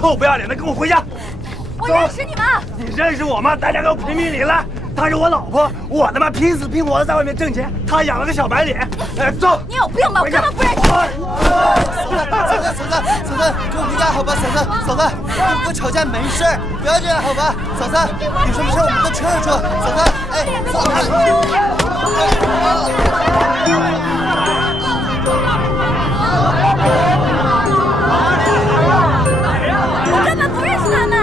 臭不要脸的，跟我回家！我认识你吗？你认识我吗？大家都评评理了。她是我老婆，我他妈拼死拼活的在外面挣钱，她养了个小白脸。走！你有病吧？我根本不认识你。嫂子，跟我回家好吧？嫂子，跟我哥吵架没事，不要这样好吧？嫂子，有什么事我们都劝着说。嫂子，哎，嫂子。我根本不认识他们。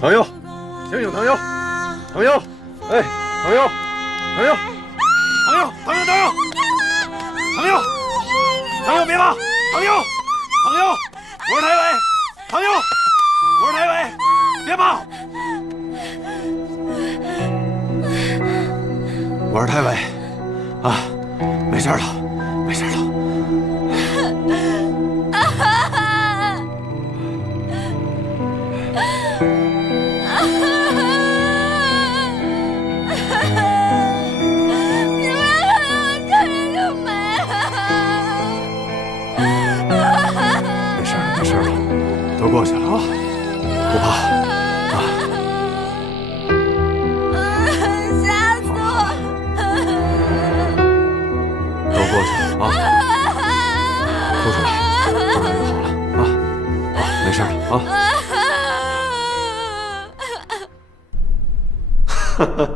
朋友，醒醒，朋友，哎，朋友，别跑，朋友，我是台伟，别跑，我是台伟，啊，没事了。都过去了啊，不怕啊！吓死我！都过去了啊，哭出来，慢慢就好了啊！好，没事了啊！哈哈。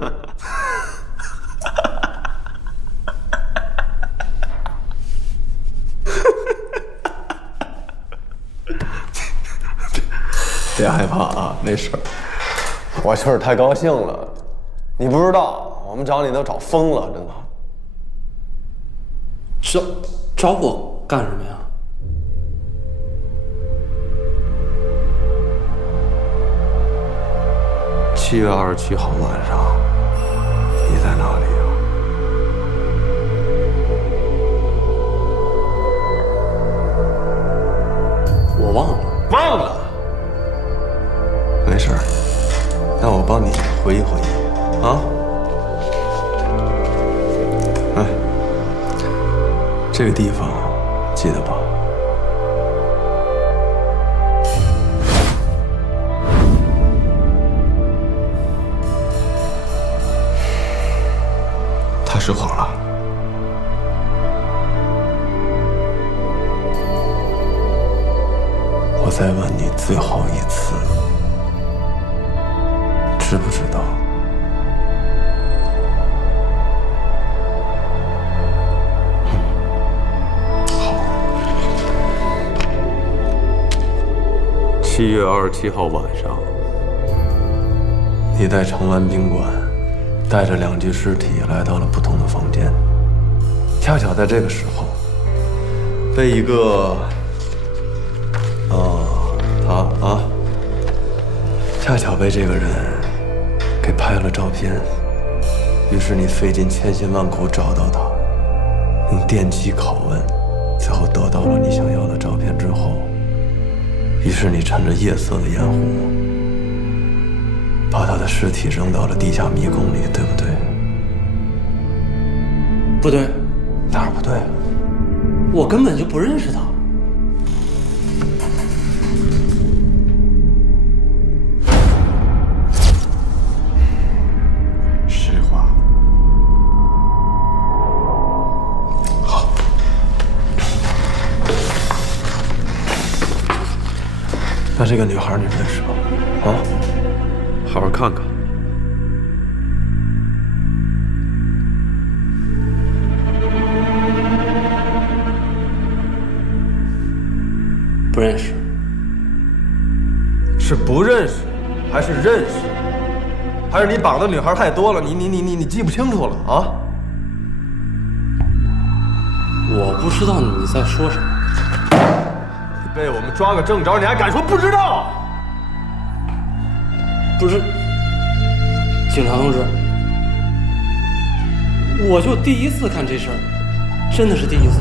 别害怕啊，没事儿。我就是太高兴了，你不知道，我们找你都找疯了，真的。找我干什么呀？7月27号晚上，你在哪里啊？我忘了。没事儿，那我帮你回忆回忆啊。哎，这个地方记得吧？他说好了。我再问你最后一次。知不知道？7月27号晚上，你在长安宾馆带着2具尸体来到了不同的房间，恰巧在这个时候，被一个恰巧被这个人给拍了照片，于是你费尽千辛万苦找到他，用电击拷问，最后得到了你想要的照片之后，于是你趁着夜色的掩护，把他的尸体扔到了地下迷宫里，对不对？不对，哪儿不对？我根本就不认识他。实话。好。那这个女孩你认识吗？啊？好好看看。不认识。是不认识，还是认识？还是你绑的女孩太多了，你记不清楚了啊？我不知道你在说什么。你被我们抓个正着，你还敢说不知道？不是，警察同志，我就第一次干这事儿，真的是第一次。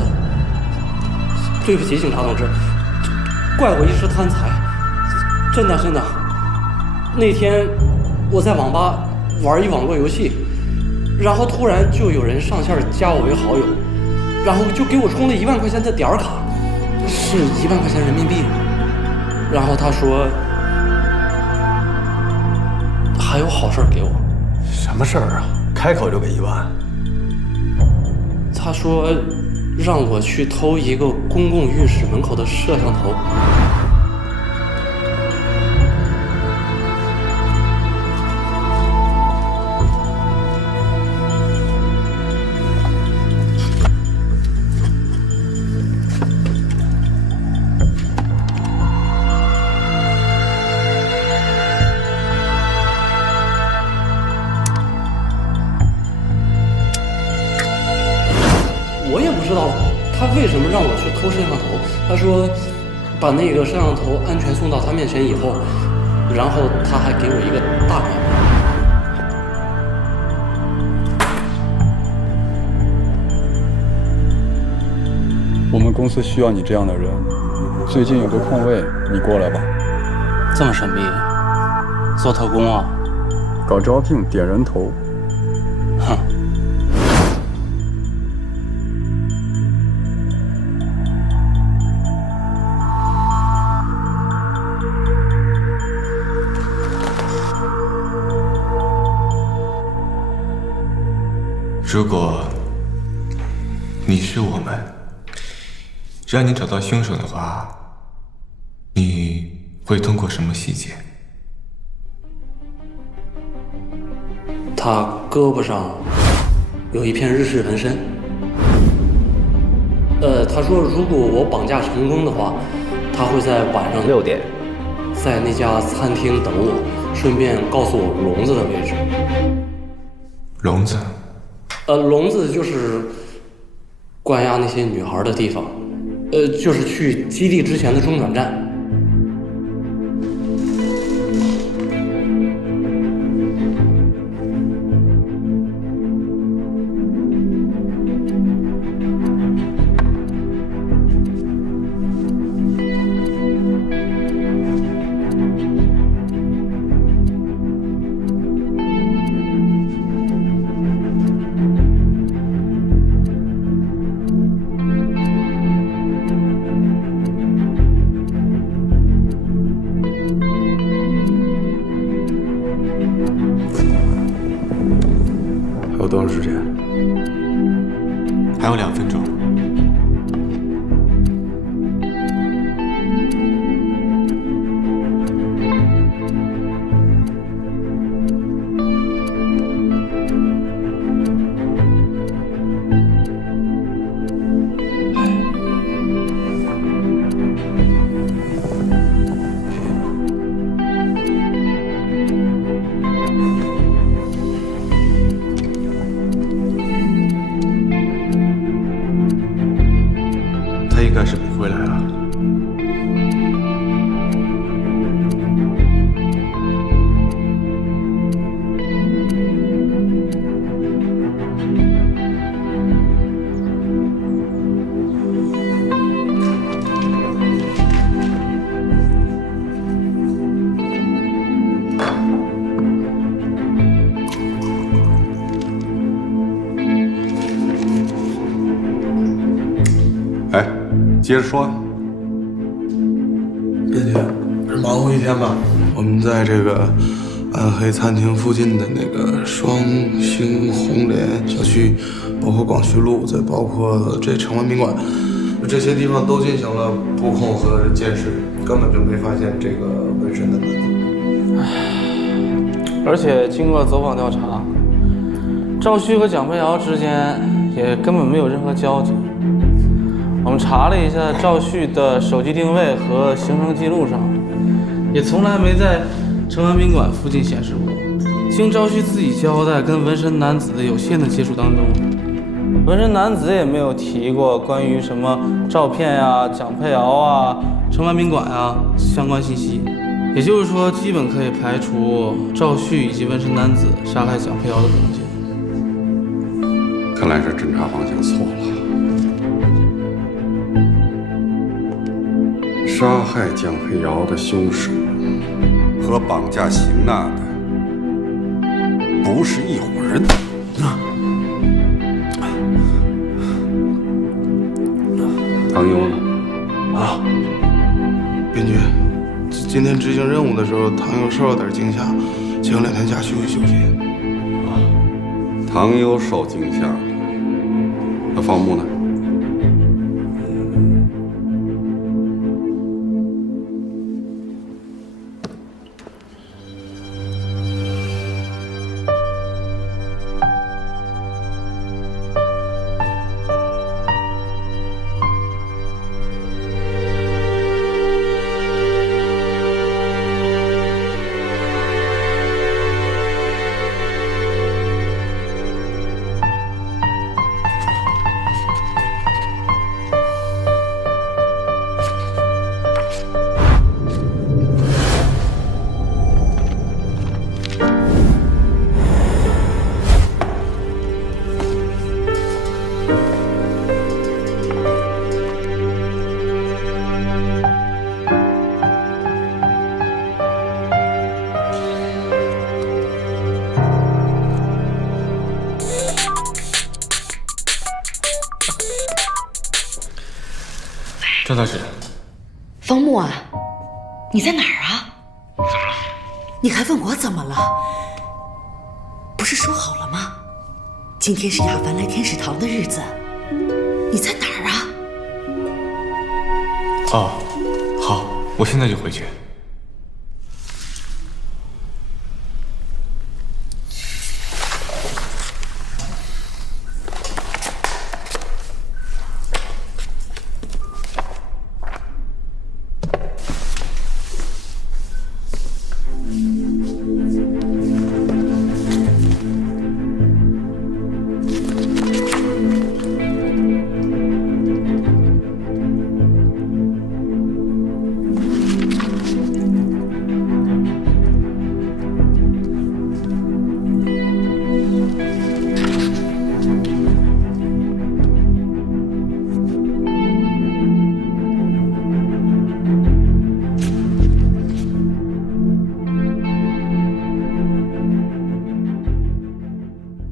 对不起，警察同志，怪我一时贪财，真的。那天我在网吧玩一网络游戏，然后突然就有人上线加我为好友，然后就给我充了1万块钱的点儿卡，是1万块钱人民币。然后他说还有好事给我。什么事儿啊？开口就给1万？他说让我去偷一个公共浴室门口的摄像头。我也不知道他为什么让我去偷摄像头。他说把那个摄像头安全送到他面前以后，然后他还给我一个大面包。我们公司需要你这样的人，最近有个空位，你过来吧。这么神秘，做特工啊？搞招聘点人头。哼。如果你是我们，让你找到凶手的话，你会通过什么细节？他胳膊上有一片日式纹身。他说如果我绑架成功的话，他会在晚上6点在那家餐厅等我，顺便告诉我笼子的位置。笼子？笼子就是关押那些女孩的地方，就是去基地之前的中转站。还有多长时间？还有2分钟。接着说。编剧，这忙活一天吧。我们在这个暗黑餐厅附近的那个双星红莲小区，包括广渠路，再包括这城湾宾馆，这些地方都进行了布控和监视，根本就没发现这个纹身的男子。而且经过走访调查，赵旭和蒋佩瑶之间也根本没有任何交集。我们查了一下赵旭的手机定位和行程记录上，也从来没在城湾宾馆附近显示过。经赵旭自己交代，跟纹身男子的有限的接触当中，纹身男子也没有提过关于什么照片呀、蒋佩瑶啊、城湾宾馆啊相关信息。也就是说，基本可以排除赵旭以及纹身男子杀害蒋佩瑶的可能性。看来是侦查方向错了。杀害蒋佩瑶的凶手和绑架邢娜的不是一伙人。唐优呢？啊，编剧，今天执行任务的时候，唐优受了点惊吓，请2天假休息休息。唐优受惊吓了，那方木呢？赵大师，方木啊，你在哪儿啊？怎么了？你还问我怎么了？不是说好了吗？今天是亚凡来天使堂的日子，你在哪儿啊？哦，好，我现在就回去。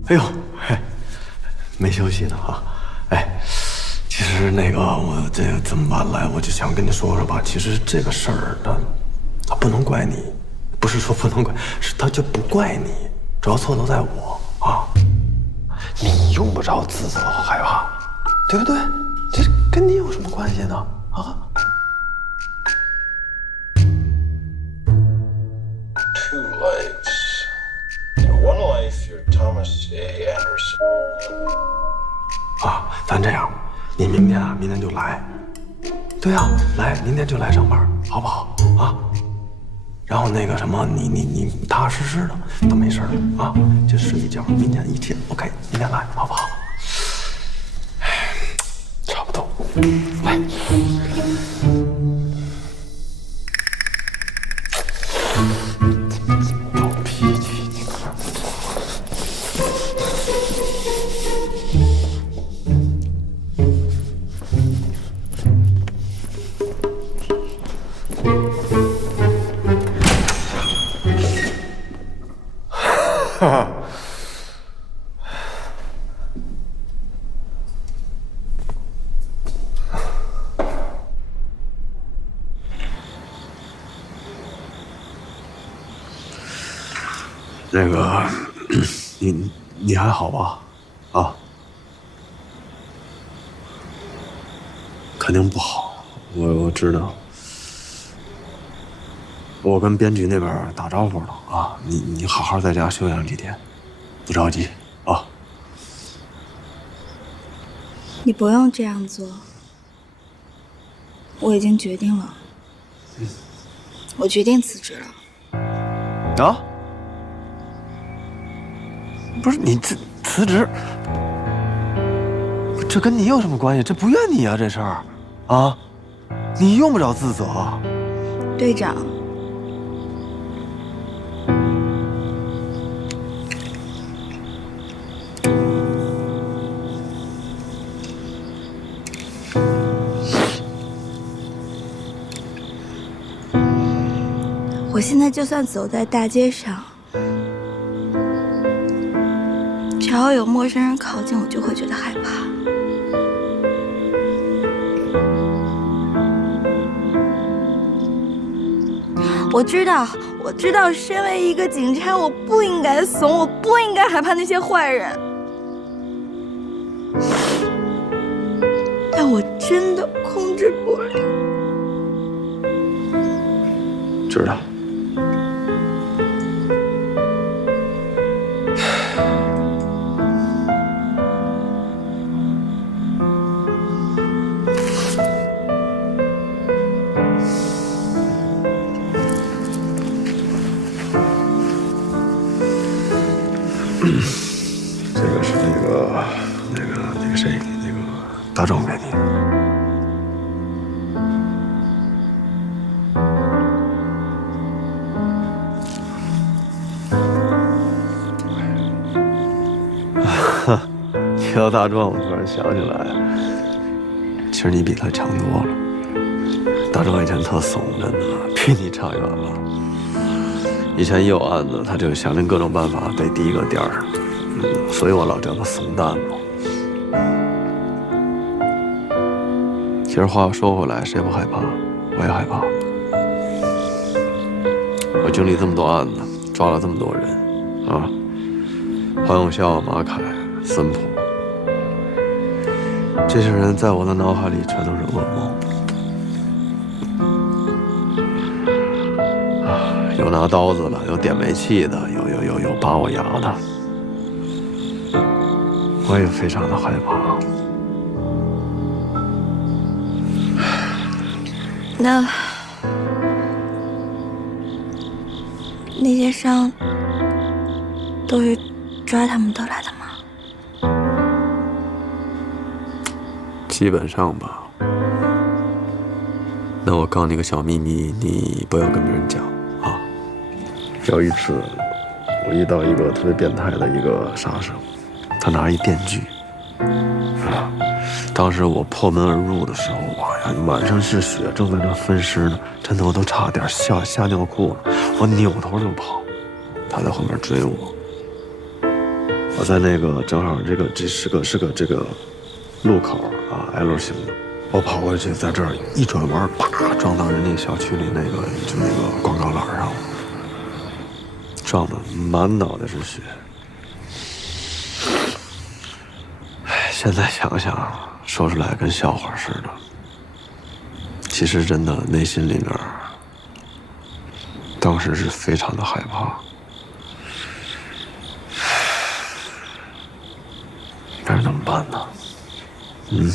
哎呦，嘿，没休息呢啊！哎，其实那个我这个这么晚来，我就想跟你说说吧。其实这个事儿它不能怪你，不是说不能怪，是它就不怪你，主要错都在我啊！你用不着自责和害怕，对不对？这跟你有什么关系呢？啊？Two lives. In one life, you're Thomas A. Anderson. 啊，咱这样，你明天就来。对呀，来，明天就来上班，好不好啊？然后那个什么，你踏踏实实的都没事了啊，就睡一觉，明天一切 OK， 明天来，好不好？差不多，来。闹脾气。哈哈。那个，你还好吧？啊？肯定不好，我知道。我跟编剧那边打招呼了啊，你好好在家休养几天，不着急啊。你不用这样做，我已经决定了，我决定辞职了。啊？不是你辞职，这跟你有什么关系？这不怨你啊，这事儿，啊，你用不着自责。队长，我现在就算走在大街上，只要有陌生人靠近，我就会觉得害怕。我知道，身为一个警察，我不应该怂，我不应该害怕那些坏人。但我真的控制不了。知道。这个是那个谁，那个大壮给你的。提到大壮，我突然想起来，其实你比他强多了。大壮以前特怂，真的比你差远了。以前一有案子，他就想尽各种办法得第一个点儿，所以我老叫他怂蛋嘛。其实话又说回来，谁不害怕？我也害怕。我经历这么多案子，抓了这么多人，啊，黄永孝、马凯、森普，这些人在我的脑海里全都是噩梦。有拿刀子的，有点煤气的，有拔我牙的，我也非常的害怕。那些伤都是抓他们得来的吗？基本上吧。那我告诉你个小秘密，你不要跟别人讲啊。有一次，我遇到一个特别变态的一个杀手，他拿一电锯，当时我破门而入的时候，哇呀，满身是血，正在那分尸呢，真的我都差点吓尿裤了，我扭头就跑，他在后面追我。我在那个正好这是个这个路口啊 ，L 型的，我跑过去，在这儿一转弯，啪撞到人家小区里那个广告栏上了，撞得满脑袋是血。哎，现在想想，说出来跟笑话似的。其实真的内心里面，当时是非常的害怕。但是怎么办呢？你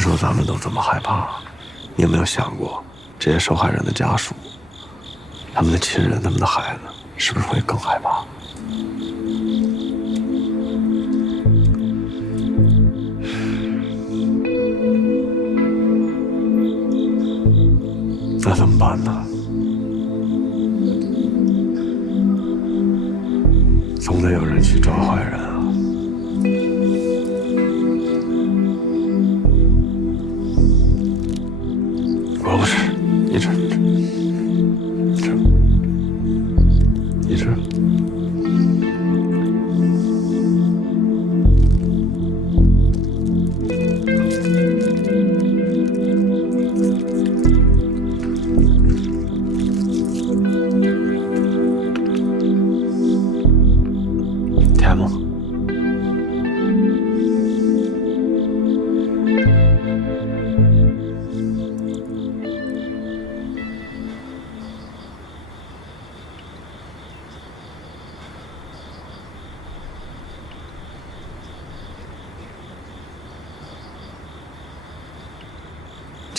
说咱们都这么害怕，你有没有想过，这些受害人的家属，他们的亲人，他们的孩子，是不是会更害怕？那怎么办呢？总得有人去抓坏人啊！我不吃，你吃，你吃。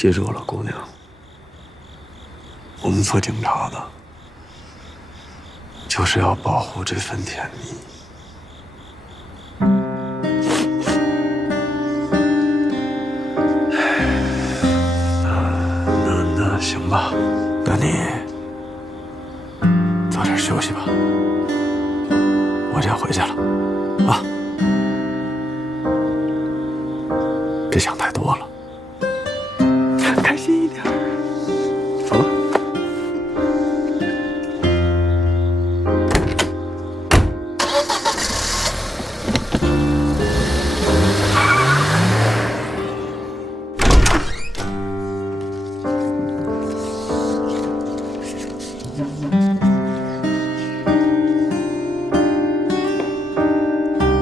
记住了，姑娘，我们做警察的，就是要保护这份甜蜜。那行吧，那你早点休息吧，我先回去了，啊，别想太多了。开心一点，走了。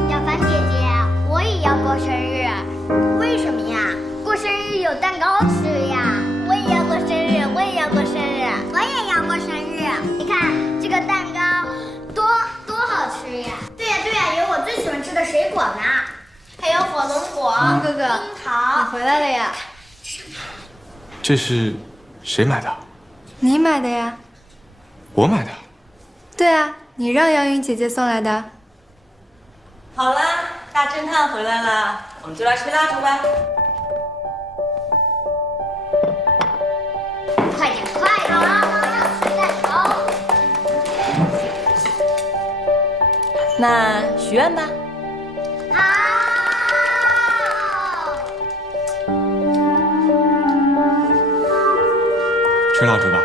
小凡姐姐，我也要过生日，为什么呀？过生日有蛋糕吃呀！我也要过生日，我也要过生日，我也要过生日。你看这个蛋糕多好吃呀！对呀对呀，有我最喜欢吃的水果呢，还有火龙果、哥哥，樱桃。你回来了呀？这是谁买的？你买的呀？我买的。对啊，你让杨云姐姐送来的。好了，大侦探回来了，我们就来吹蜡烛吧。快点快点，我要吃蛋糕。那许愿吧。好。吹蜡烛吧。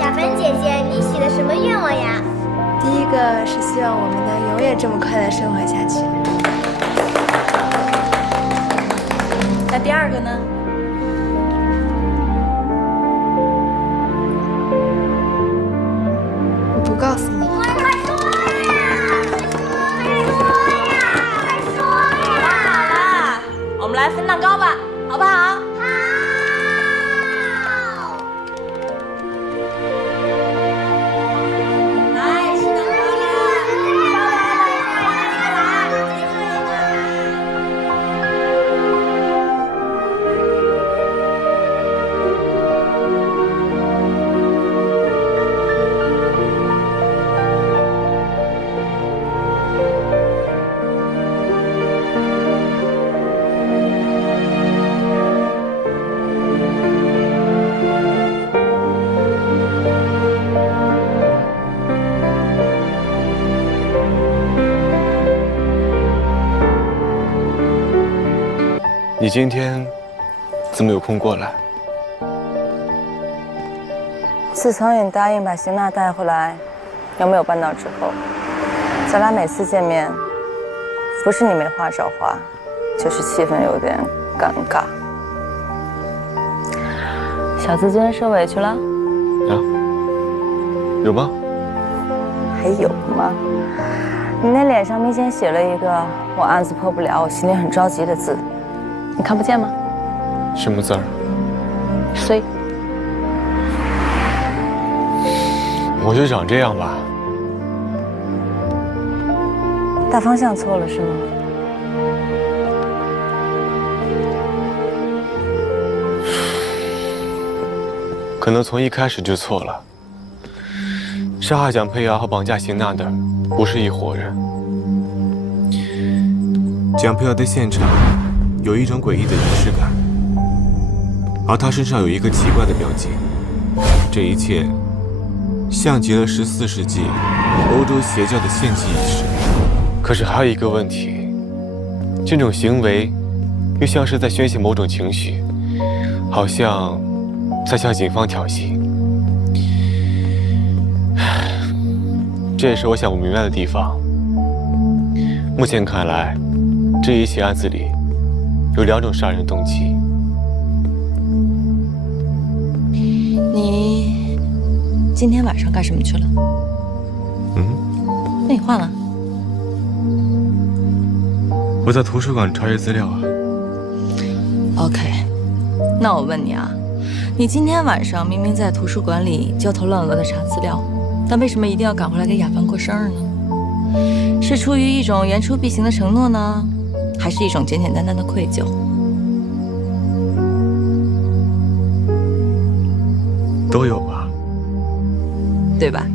雅芬姐姐，你许的什么愿望呀？第一个是希望我们能永远这么快乐生活下去。那第二个呢？我不告诉你。快说呀！快说呀！好啦，我们来分蛋糕吧，好不好？来吃蛋糕你今天怎么有空过来？自从你答应把邢娜带回来，又没有办到之后，咱俩每次见面，不是你没话找话，就是气氛有点尴尬。小子今天受委屈了？啊？有吗？还有吗？你那脸上明显写了一个我案子破不了，我心里很着急的字，你看不见吗？什么字儿？衰。我就长这样吧。大方向错了是吗？可能从一开始就错了。杀害蒋佩瑶和绑架邢娜的不是一伙人。蒋佩瑶的现场有一种诡异的仪式感，而她身上有一个奇怪的标记。这一切像极了14世纪欧洲邪教的献祭仪式。可是还有一个问题，这种行为又像是在宣泄某种情绪，好像在向警方挑衅。这也是我想不明白的地方。目前看来，这一起案子里有2种杀人动机。你今天晚上干什么去了？那你换了？我在图书馆查阅资料啊。OK， 那我问你啊，你今天晚上明明在图书馆里焦头烂额的查资料，但为什么一定要赶回来给雅凡过生日呢？是出于一种言出必行的承诺呢，还是一种简简单单的愧疚？都有吧，对吧？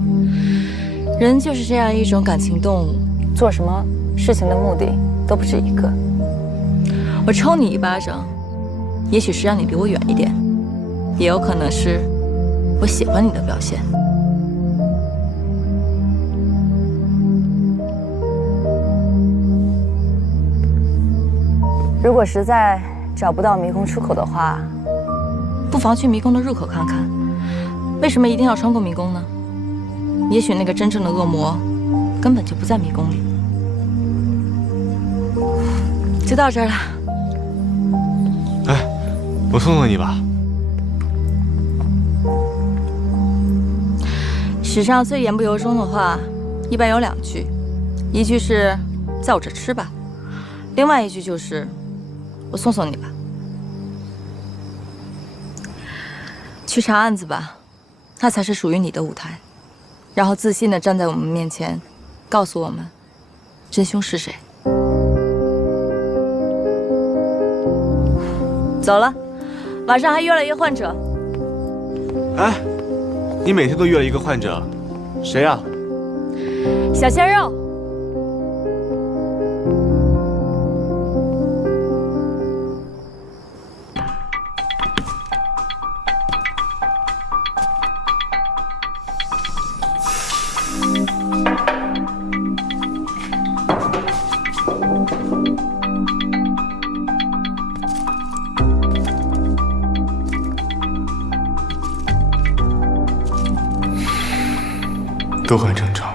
人就是这样一种感情动物，做什么事情的目的都不止一个。我抽你一巴掌，也许是让你离我远一点，也有可能是我喜欢你的表现。如果实在找不到迷宫出口的话，不妨去迷宫的入口看看。为什么一定要穿过迷宫呢？也许那个真正的恶魔根本就不在迷宫里。就到这儿了。哎，我送送你吧。史上最言不由衷的话，一般有2句，一句是在我这吃吧，另外一句就是我送送你吧。去查案子吧，那才是属于你的舞台，然后自信地站在我们面前，告诉我们真凶是谁。走了，晚上还约了一个患者。哎，你每天都约了一个患者，谁呀？小鲜肉。都很正常，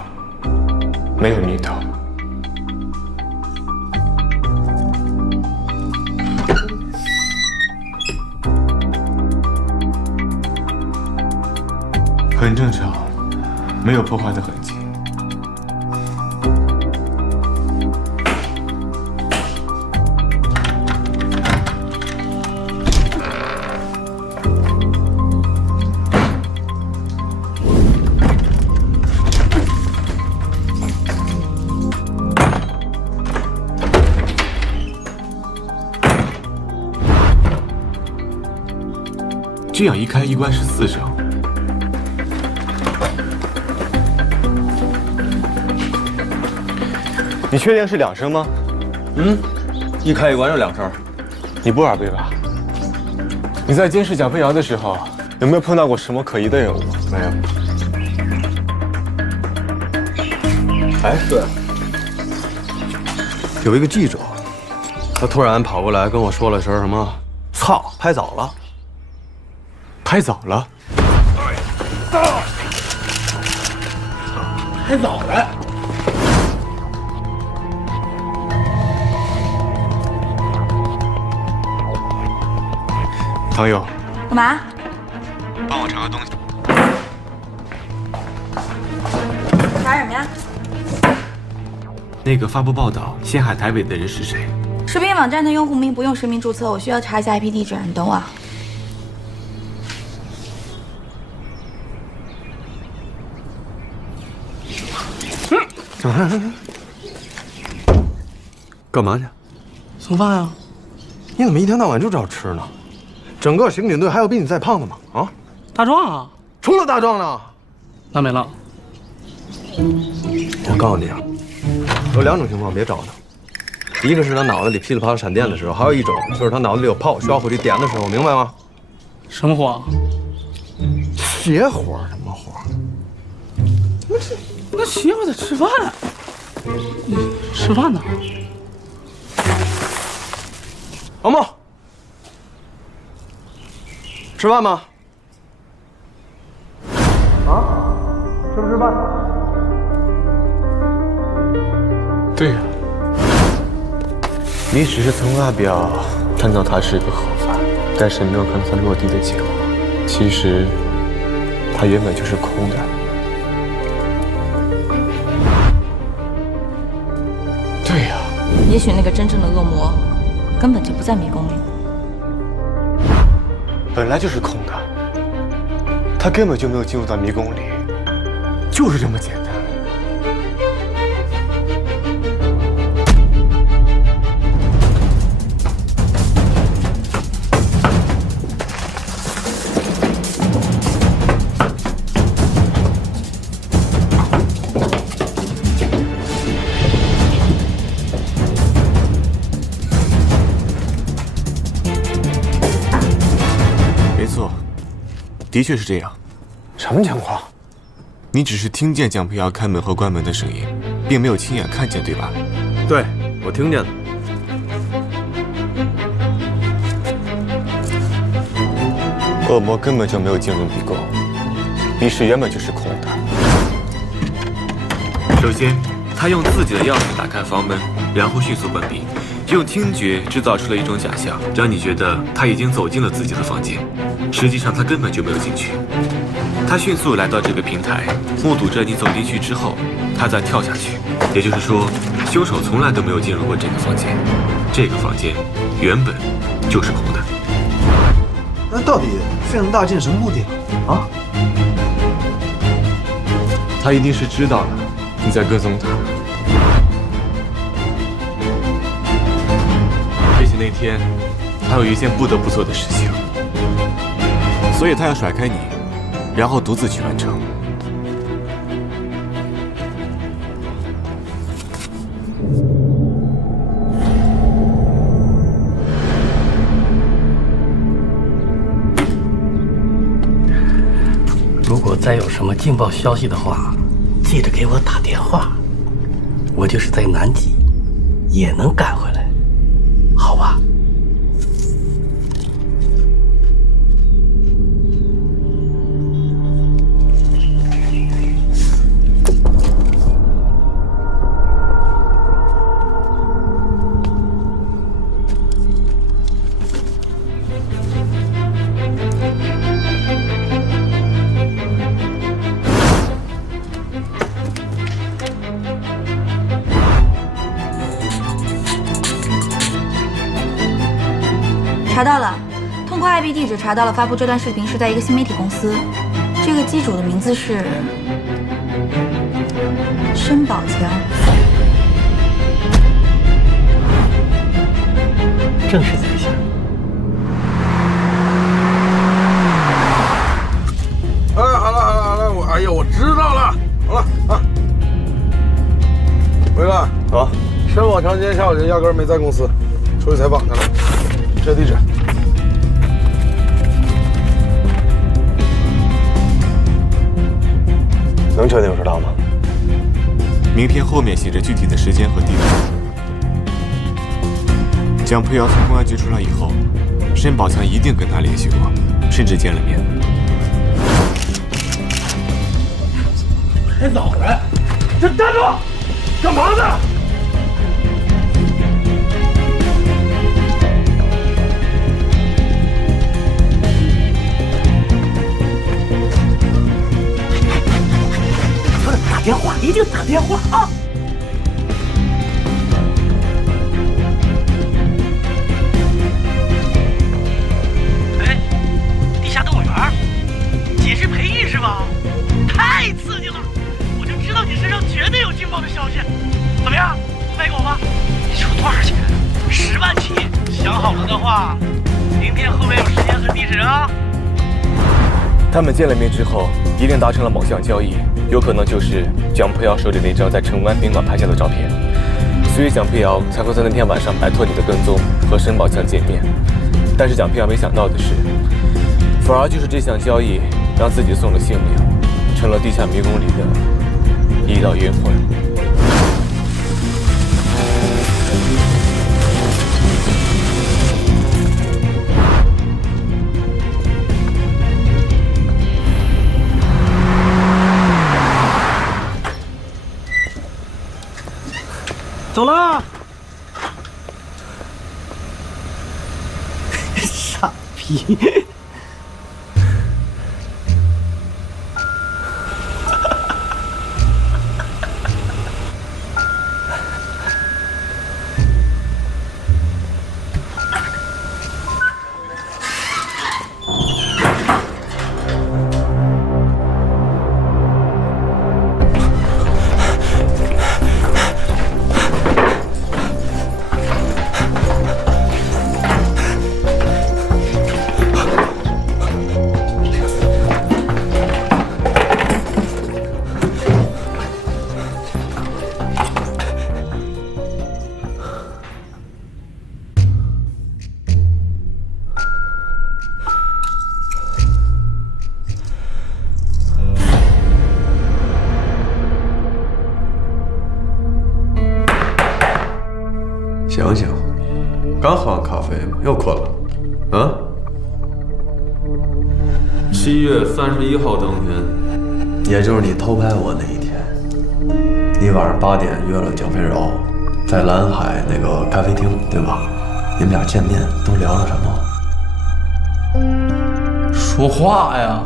没有迷头。很正常，没有破坏的痕迹。这样一开一关是4声。你确定是2声吗？一开一关就2声。你不玩背吧？你在监视蒋飞瑶的时候，有没有碰到过什么可疑的人物？没有。哎，对，有一个记者，他突然跑过来跟我说了声什么“操，拍早了”。拍早了，拍早了。朋友，干嘛？帮我查个东西。查什么呀？那个发布报道陷害台北的人是谁？视频网站的用户名不用实名注册，我需要查一下 IP 地址，你等我。干嘛去？送饭呀！你怎么一天到晚就找吃呢？整个刑警队还有比你再胖的吗？啊？大壮啊！除了大壮呢？那没了。我告诉你啊，有2种情况别找他。一个是他脑子里噼里啪啦闪电的时候，还有一种就是他脑子里有炮需要回去点的时候，明白吗？什么火？邪火什么火？那媳妇得吃饭啊！吃饭呢？王默，吃饭吗？啊？吃不吃饭？对呀，你只是从外表看到他是个盒饭，但是没有看到他落地的结果。其实，他原本就是空的。对呀，也许那个真正的恶魔根本就不在迷宫里。本来就是空的，他根本就没有进入到迷宫里，就是这么简单。没错，的确是这样。什么情况？你只是听见蒋培瑶开门和关门的声音，并没有亲眼看见，对吧？对，我听见了。恶魔根本就没有进入迷宫，密室原本就是空的。首先，他用自己的钥匙打开房门，然后迅速关闭，用听觉制造出了一种假象，让你觉得他已经走进了自己的房间。实际上，他根本就没有进去。他迅速来到这个平台，目睹着你走进去之后，他再跳下去。也就是说，凶手从来都没有进入过这个房间。这个房间原本就是空的。那到底费那么大劲什么目的啊？他一定是知道了你在跟踪他。也许那天他有一件不得不做的事情，所以他要甩开你，然后独自去完成。如果再有什么劲爆消息的话，记得给我打电话。我就是在南极，也能赶回来，好吧？查到了，通过 IP 地址查到了发布这段视频是在一个新媒体公司，这个机主的名字是申宝强。正是在下。好了，我知道了，好了啊。回来啊，申宝强今天下午就压根没在公司，出去采访去了。这地址。能确定是他吗？名片后面写着具体的时间和地点。蒋培瑶从公安局出来以后，申宝强一定跟他联系过，甚至见了面。还早呢，这站住！干嘛呢？打电话，一定打电话啊！哎，地下动物园，解释培育是吧？太刺激了！我就知道你身上绝对有劲爆的消息。怎么样，卖给我吧？你出多少钱？10万起。想好了的话，名片后面有时间和地址啊。他们见了面之后，一定达成了某项交易，有可能就是蒋培瑶手里那张在城湾宾馆拍下的照片，所以蒋培瑶才会在那天晚上摆脱你的跟踪和申宝强见面。但是蒋培瑶没想到的是，反而就是这项交易让自己送了性命，成了地下迷宫里的一道冤魂。走了，傻逼！醒醒，刚喝完咖啡嘛，又困了。啊？7月31号当天，也就是你偷拍我那一天，你晚上8点约了蒋佩饶，在蓝海那个咖啡厅，对吧？你们俩见面都聊了什么？说话呀！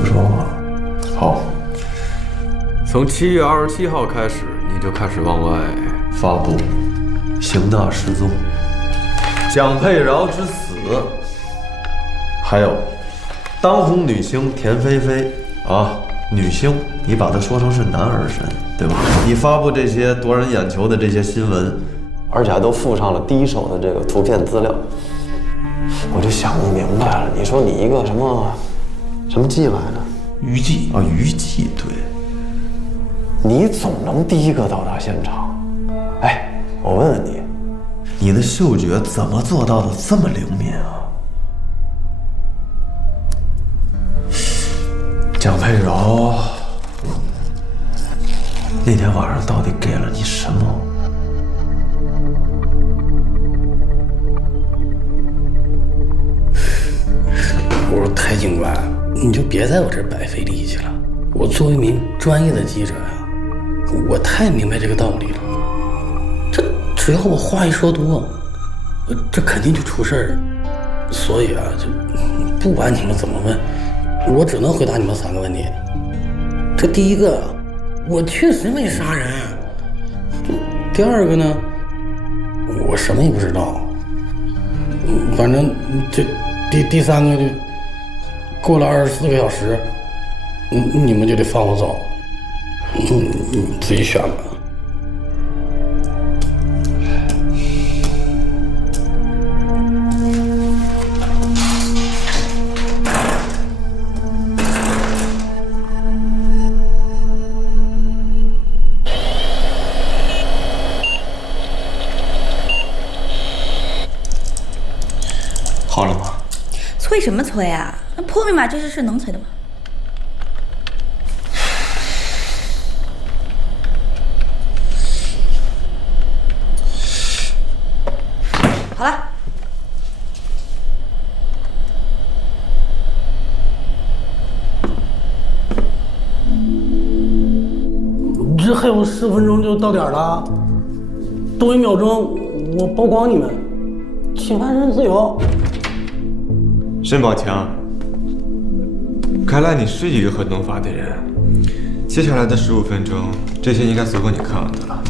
不说话。好。从7月27号开始，你就开始往外发布邢娜失踪、蒋佩饶之死，还有当红女星田霏霏啊，女星，你把它说成是男儿身，对吧？你发布这些夺人眼球的这些新闻，而且还都附上了第一手的这个图片资料，我就想不明白了。你说你一个什么记来着？娱记啊，娱记，对。你总能第一个到达现场。哎，我问问你，你的嗅觉怎么做到的这么灵敏啊？蒋佩饶那天晚上到底给了你什么？我说太警官，你就别在我这儿白费力气了。我作为一名专业的记者呀，我太明白这个道理了。这只要我话一说多，这肯定就出事儿。所以啊，就不管你们怎么问，我只能回答你们3个问题。这第一个，我确实没杀人。第二个呢，我什么也不知道。反正这第3个就过了24个小时，你们就得放我走。你自己选吧。好了吗？催什么催啊？那破密码这事能催的吗？好了。这还有10分钟就到点了，多1秒钟我曝光你们，侵犯人身自由。申宝强，看来你是一个很懂法的人。接下来的15分钟，这些应该足够你看完的了。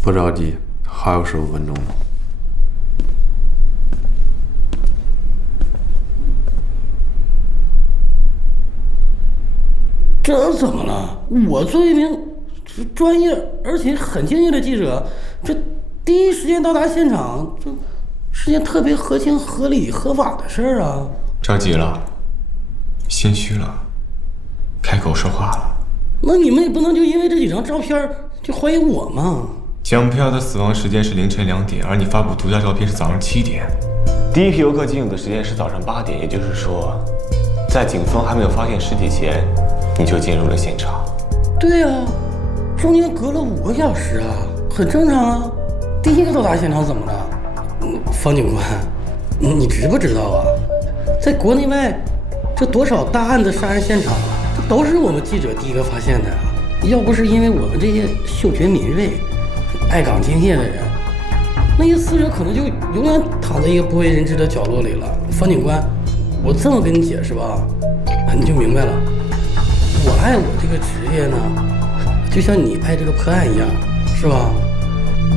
不着急，还有15分钟呢。这怎么了？我作为一名专业而且很敬业的记者，这第一时间到达现场，这是件特别合情合理合法的事儿啊！着急了，心虚了，开口说话了。那你们也不能就因为这几张照片就怀疑我吗？蒋佩瑶的死亡时间是凌晨2点，而你发布独家照片是早上7点。第一批游客进入的时间是早上8点，也就是说，在警方还没有发现尸体前，你就进入了现场。对啊，中间隔了5个小时啊，很正常啊。第一个到达现场怎么了？方警官，你知不知道啊？在国内外，这多少大案的杀人现场，这都是我们记者第一个发现的啊！要不是因为我们这些嗅觉敏锐、爱岗敬业的人，那些死者可能就永远躺在一个不为人知的角落里了。方警官，我这么跟你解释吧，你就明白了。我爱我这个职业呢，就像你爱这个破案一样，是吧？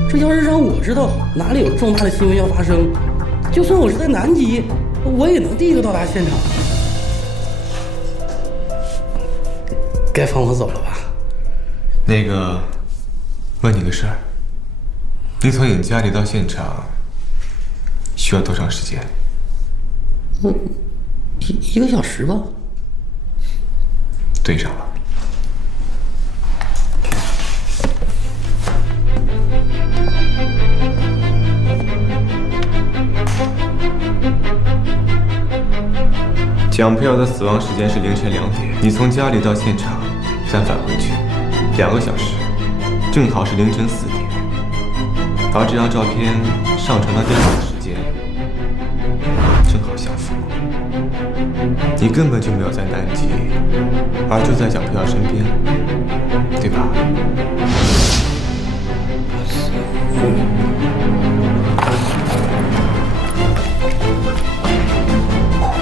这要是让我知道哪里有重大的新闻要发生，就算我是在南极，我也能第一个到达现场。该放我走了吧？那个，问你个事儿，你从你家里到现场需要多长时间？1个小时吧。对上了。蒋佩瑶的死亡时间是凌晨2点，你从家里到现场再返回去2个小时，正好是凌晨4点。而这张照片上传到电脑的时间正好相符，你根本就没有在南极，而就在蒋佩瑶身边，对吧？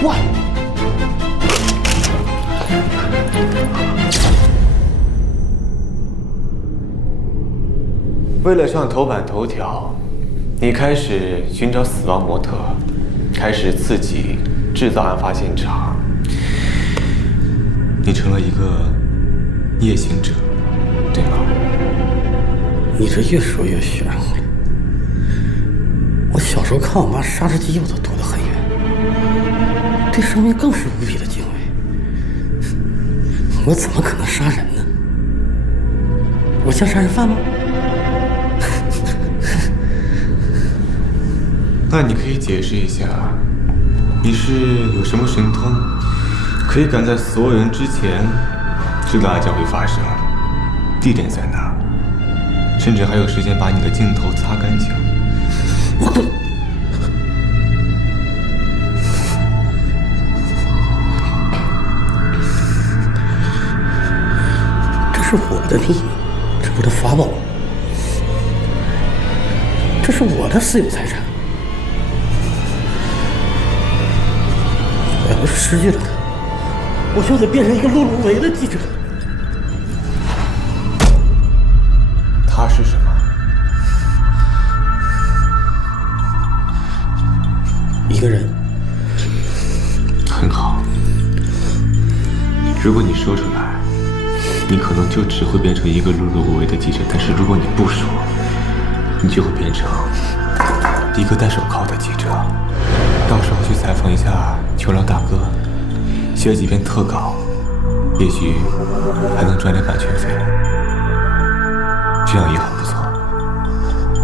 哇！为了上头版头条，你开始寻找死亡模特，开始自己制造案发现场，你成了一个夜行者，对吗？你这越说越玄乎了。我小时候看我妈杀只鸡，我都躲得很远，对生命更是无比的敬畏。我怎么可能杀人呢？我像杀人犯吗？那你可以解释一下，你是有什么神通，可以赶在所有人之前知道案件会发生，地点在哪，甚至还有时间把你的镜头擦干净。这是我的秘密，这是我的法宝，这是我的私有财产。我要是失去了它，我就得变成一个碌碌为的记者。他是什么？一个人。很好。如果你说出来，你可能就只会变成一个碌碌无为的记者；但是如果你不说，你就会变成一个戴手铐的记者。到时候去采访一下球浪大哥，写几篇特稿，也许还能赚点版权费，这样也很不错，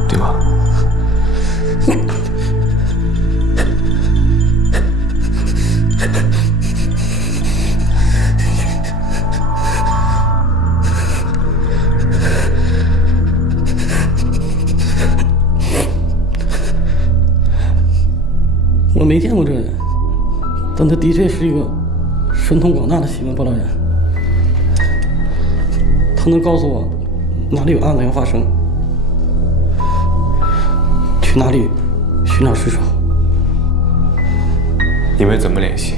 对吗？我没见过这人，但他的确是一个神通广大的新闻报道人。他能告诉我哪里有案子要发生，去哪里寻找尸首。你们怎么联系？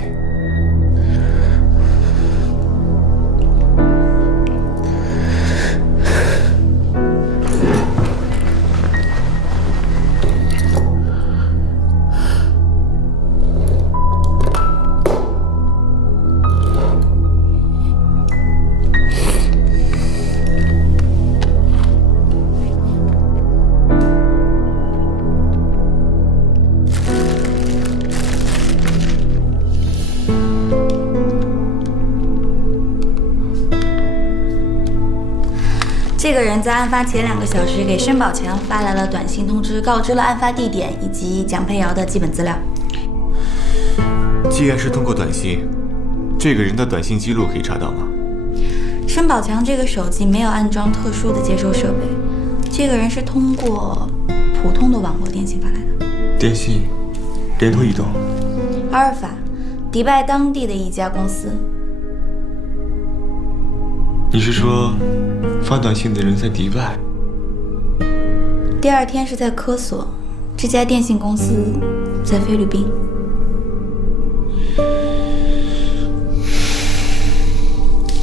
这个人在案发前2个小时给申宝强发来了短信通知，告知了案发地点以及蒋佩瑶的基本资料。既然是通过短信，这个人的短信记录可以查到吗？申宝强这个手机没有安装特殊的接收设备，这个人是通过普通的网络电信发来的。电信，联通、移动、阿尔法，迪拜当地的一家公司。你是说发短信的人在迪拜？第2天是在科索，这家电信公司在菲律宾。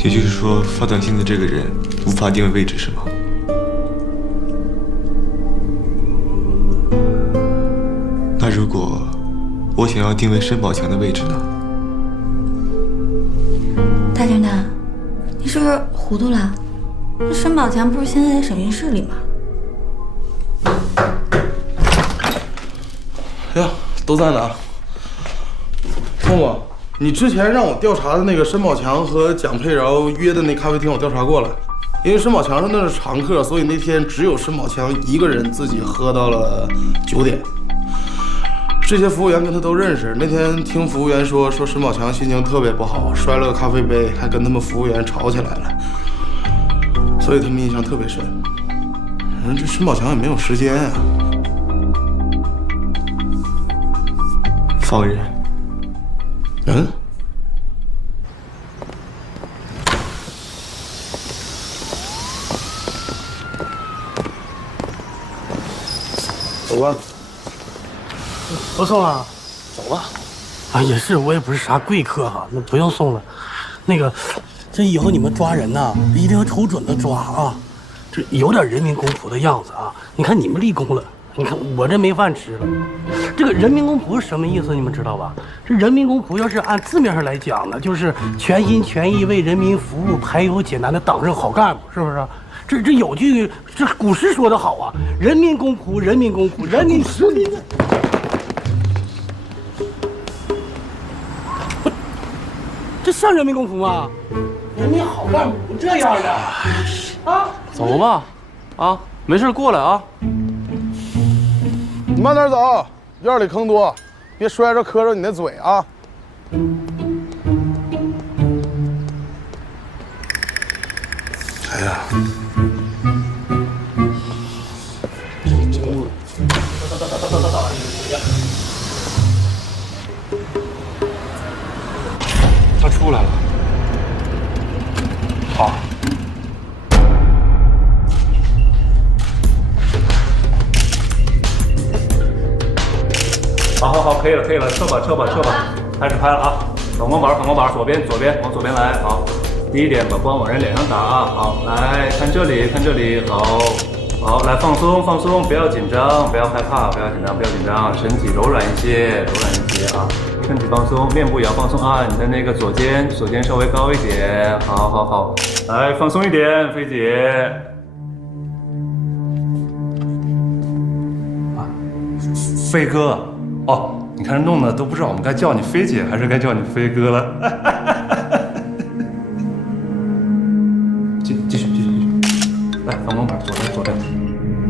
也就是说，发短信的这个人无法定位位置，是吗？那如果我想要定位申宝强的位置呢？大侦探，你是不是糊涂了？那申宝强不是现在在审讯室里吗？哎呀，都在哪？默默，你之前让我调查的那个申宝强和蒋佩瑶约的那咖啡厅，我调查过了。因为申宝强是那是常客，所以那天只有申宝强一个人自己喝到了9点。这些服务员跟他都认识。那天听服务员说申宝强心情特别不好，摔了个咖啡杯，还跟他们服务员吵起来了，所以他们印象特别深。这申宝强也没有时间啊。放人。嗯。走吧。不送了，走吧。啊，也是，我也不是啥贵客哈，那不用送了。那个，这以后你们抓人呐，一定要瞅准了抓啊。这有点人民公仆的样子啊！你看你们立功了，你看我这没饭吃了。这个人民公仆是什么意思？你们知道吧？这人民公仆要是按字面上来讲呢，就是全心全意为人民服务、排忧解难的党政好干部，是不是？这有句这古诗说得好啊，人民公仆，人民公仆，人民服民。这像人民公仆吗？人民好干部不这样的啊！走吧，啊，没事过来啊。你慢点走，院里坑多，别摔着磕着你的嘴啊！哎呀，他出来了。好。好，可以了，撤吧，开始拍了啊！反光板，左边，往左边来，好。第一点，把光往人脸上打啊，好，来看这里，好，来放松，不要紧张，不要害怕，不要紧张，身体柔软一些啊，身体放松，面部也要放松啊，你的那个左肩稍微高一点，好，来放松一点，菲姐。啊，飞哥。哦，你看这弄的都不知道我们该叫你飞姐还是该叫你飞哥了。继续，来反光板左边。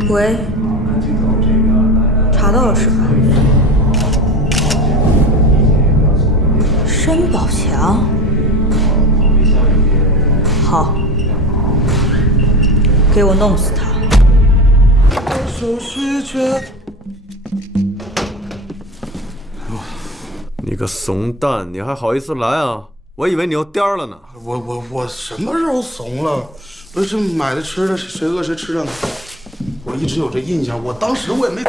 喂，查到了是吧？申宝强，好，给我弄死他。你个怂蛋，你还好意思来啊？我以为你要颠了呢。我什么时候怂了？不是买的吃的，谁饿谁吃上。我一直有这印象，当时我也没印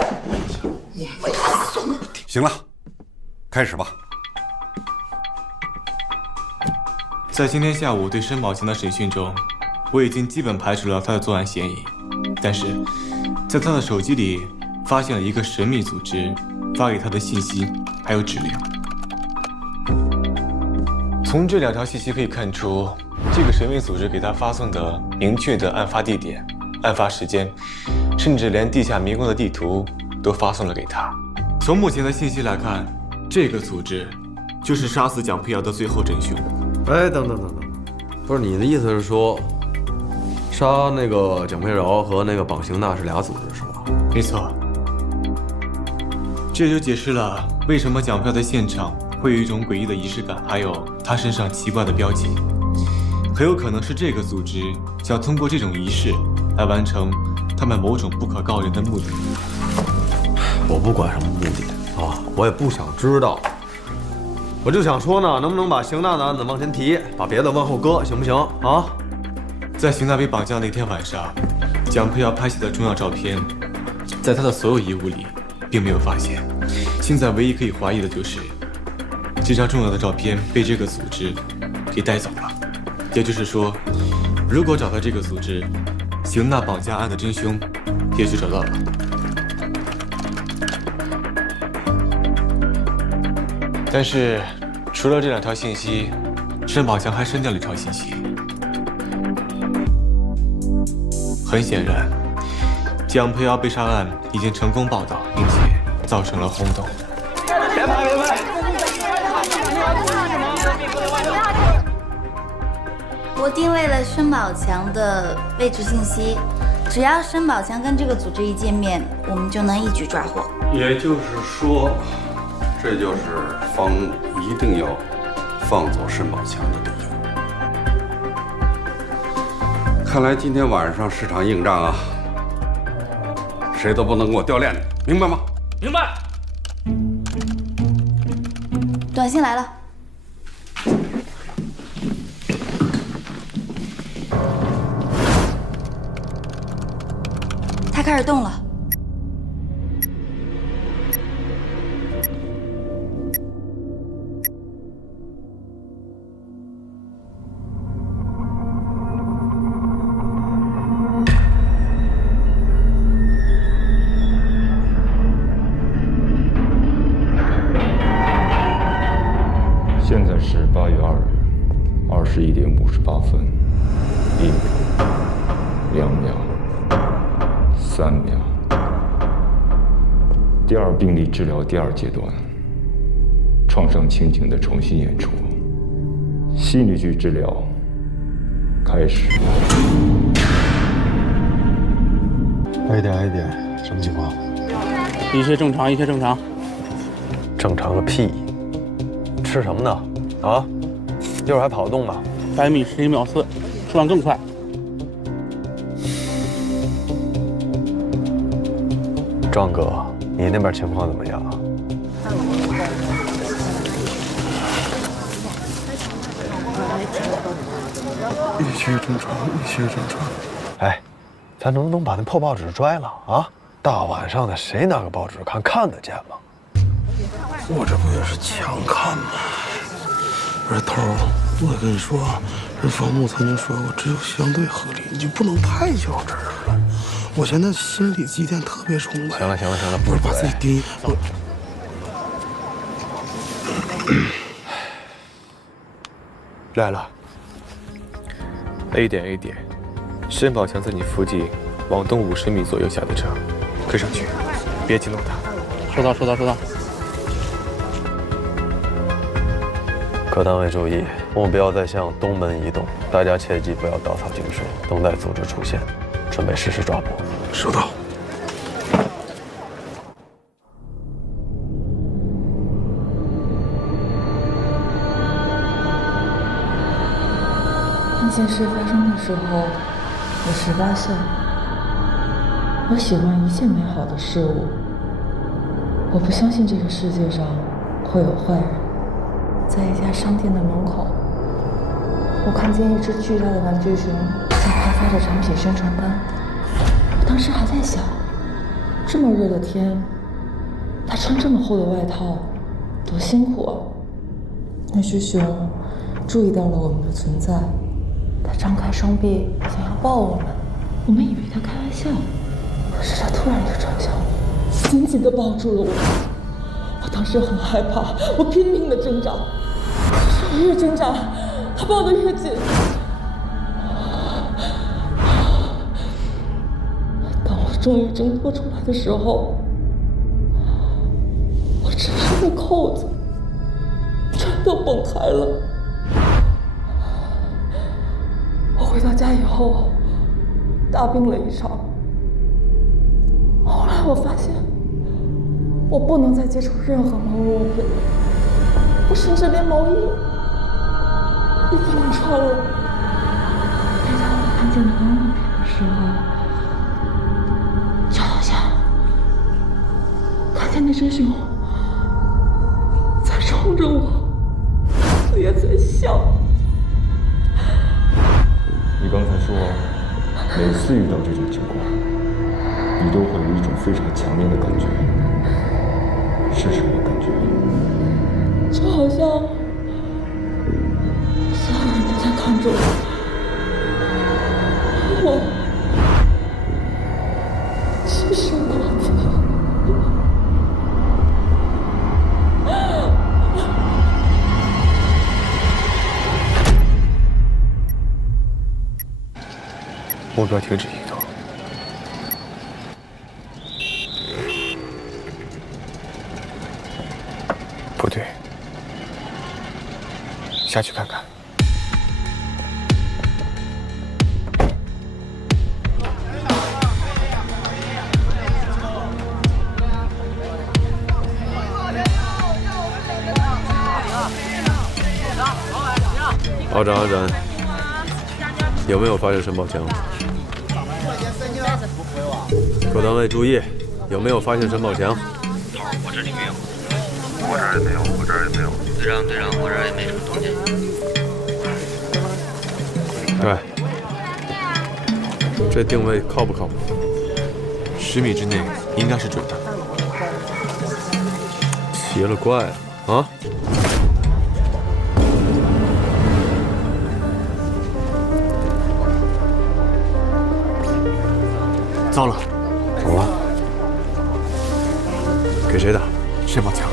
象，我没怂。行了，开始吧。在今天下午对申宝强的审讯中，我已经基本排除了他的作案嫌疑，但是在他的手机里发现了一个神秘组织发给他的信息，还有指令。从这2条信息可以看出，这个神秘组织给他发送的明确的案发地点、案发时间，甚至连地下迷宫的地图都发送了给他。从目前的信息来看，这个组织就是杀死蒋佩瑶的最后真凶。哎，等，不是你的意思是说，杀那个蒋佩瑶和那个绑邢娜是俩组织是吧？没错，这就解释了为什么蒋佩瑶的现场会有一种诡异的仪式感，还有他身上奇怪的标记，很有可能是这个组织想通过这种仪式来完成他们某种不可告人的目的。我不管什么目的啊，我也不想知道。我就想说呢，能不能把邢娜的案子往前提，把别的往后搁，行不行啊？在邢娜被绑架那天晚上，蒋佩瑶拍下的重要照片，在她的所有衣物里并没有发现。现在唯一可以怀疑的就是这张重要的照片被这个组织给带走了。也就是说，如果找到这个组织，邢娜绑架案的真凶也就找到了。但是，除了这2条信息，申宝强还删掉了1条信息。很显然，蒋佩瑶被杀案已经成功报道，并且造成了轰动。别拍！我定位了申宝强的位置信息，只要申宝强跟这个组织一见面，我们就能一举抓获。也就是说，这就是方木一定要放走申宝强的理由。看来今天晚上是场硬仗啊，谁都不能给我掉链子，明白吗？明白。短信来了。它开始动了。现在是8月2日21点58分，1秒、2秒、3秒。第二病例治疗第2阶段，创伤情景的重新演出，心理剧治疗开始。挨点，什么情况？一切正常，一切正常。正常个屁！吃什么呢？啊，一会儿还跑得动吗？100米11秒4，数量更快。壮哥，你那边情况怎么样？一切正常，一切正常。哎，咱能不能把那破报纸拽了啊？大晚上的，谁拿个报纸看得见吗？我这不也是强看吗？而头，我跟你说，人方木曾经说过，只有相对合理，你就不能太较真儿了。我现在心理积淀特别充沛。行了，不是把自己盯。来了。A 点，申宝强在你附近，往东50米左右下的车，跟上去，别激怒他。收到。各单位注意，目标在向东门移动，大家切记不要打草惊蛇，等待组织出现，准备实施抓捕。收到。那件事发生的时候，我18岁。我喜欢一切美好的事物。我不相信这个世界上会有坏人。在一家商店的门口，我看见一只巨大的玩具熊在拍发着产品宣传单。我当时还在想，这么热的天，它穿这么厚的外套，多辛苦啊！那只熊注意到了我们的存在，它张开双臂想要抱我们，我们以为它开玩笑，可是它突然就朝向我，紧紧地抱住了我。我当时很害怕，我拼命地挣扎，可是我越挣扎，它抱得越紧。当我终于挣脱出来的时候，我身上的扣子全都崩开了。我回到家以后，大病了一场。后来我发现，我不能再接触任何毛绒物品了，我甚至连毛衣也不能穿了。每当我看见毛绒物品的时候，就好像看见那只熊在冲着我咧嘴笑。你刚才说，每次遇到这种情况，你都会有一种非常强烈的感觉，是什么感觉？就好像所有人都在看着我，其实目标停止移动。不对，下去看看。长阿展，有没有发现沈宝强？各单位注意，有没有发现沈宝强？头，我这里没有，我这儿也没有，我这儿也没有。队长，我这儿也没什么动静。对，这定位靠不靠谱？10米之内应该是准的。奇了怪了啊！糟了，怎么了？给谁打？沈宝强。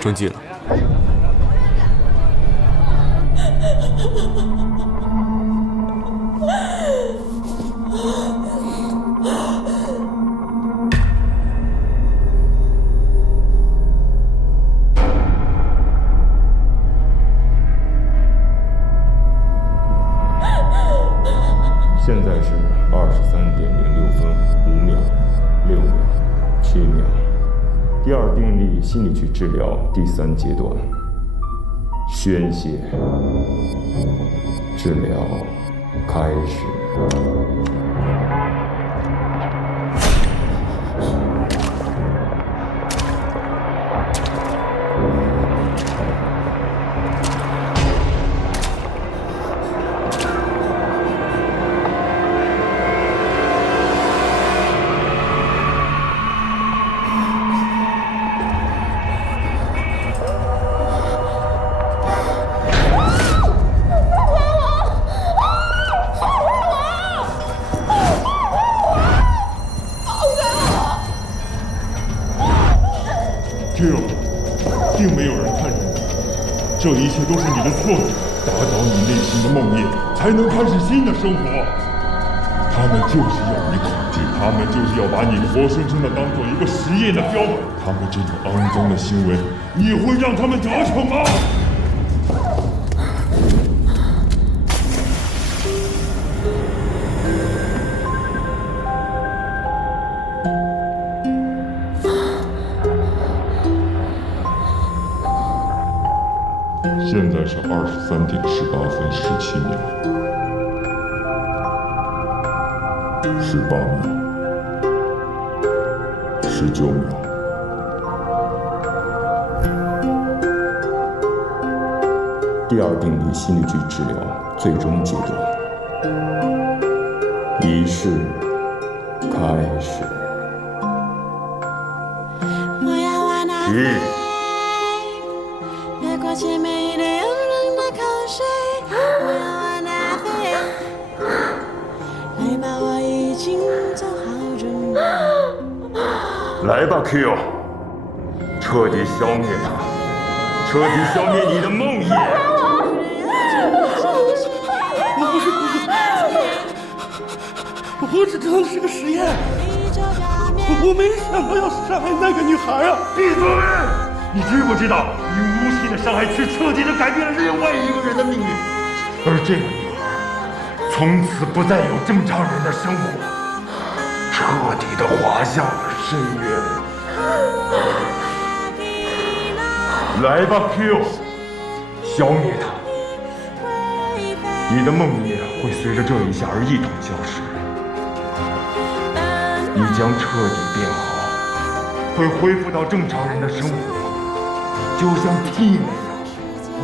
中计了。现在是23:06分5秒、6秒、7秒。第二病例心理去治疗第3阶段，宣泄，治疗开始。Q， 并没有人看着你，这一切都是你的错觉，打倒你内心的梦魇，才能开始新的生活。他们就是要你恐惧，他们就是要把你活生生的当做一个实验的标本。他们这种肮脏的行为，你会让他们得逞吗？现在是23:18分17秒，18秒，19秒。第二病例心理局治疗最终阶段，仪式开始。越过最美的诱人的口水，我要往哪飞？来吧，我已经做好准备。来吧 ，Q， 彻底消灭它，彻底消灭你的梦魇。我只知道是个实验，我没想到要伤害那个女孩啊！闭嘴！你知不知道，你无心的伤害却彻底的改变了另外一个人的命运，而这个女孩从此不再有正常人的生活，彻底的滑向了深渊。来吧 ，Q， 消灭它，你的梦魇会随着这一下而一同消失，你将彻底变好，会恢复到正常人的生活。就像 T 那样，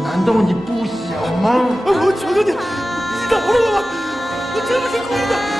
难道你不想吗？我求求你，你饶了我吧！我真不是故意的。